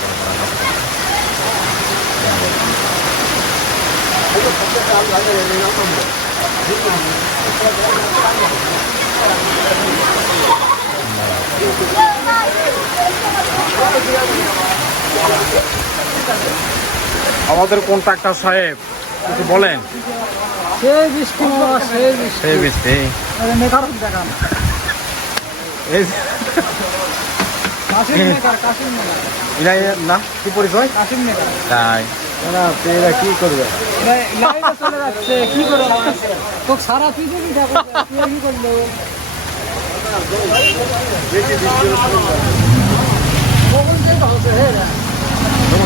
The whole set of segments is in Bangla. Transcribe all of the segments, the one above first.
করা হবে। আমাদের কন্ট্রাক্টর সাহেব কিছু বলেন। সেই বৃষ্টি সেই বৃষ্টি দেখান। না কি পরিচয়? তাই। না এরা কি করবে? কি করে তো সারা পৃথিবী কি করল?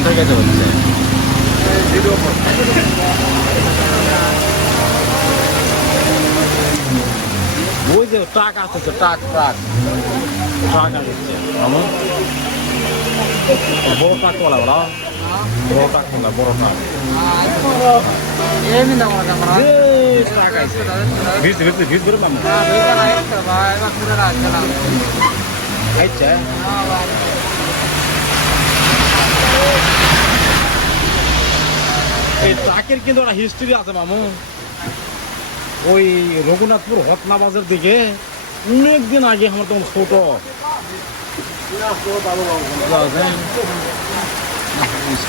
থেকে হচ্ছে হে রে? তখন থেকে তো হচ্ছে ওই যে ট্রাক আসছে ট্রাক ট্রাক ট্রাক আসছে আমার বড় ট্রাক বলা বলা বড় ট্রাক বলা বড় ট্রাক ఏమి క్యామరా ট্রাক আছে ভিজ ভিজ ভিজ করে মামু আচ্ছা এই ট্রাকের কিন্তু একটা হিস্ট্রি আছে মামু ওই রঘুনাথপুর হতনাবাজের দিকে অনেক দিন আগে আমার তখন ছোট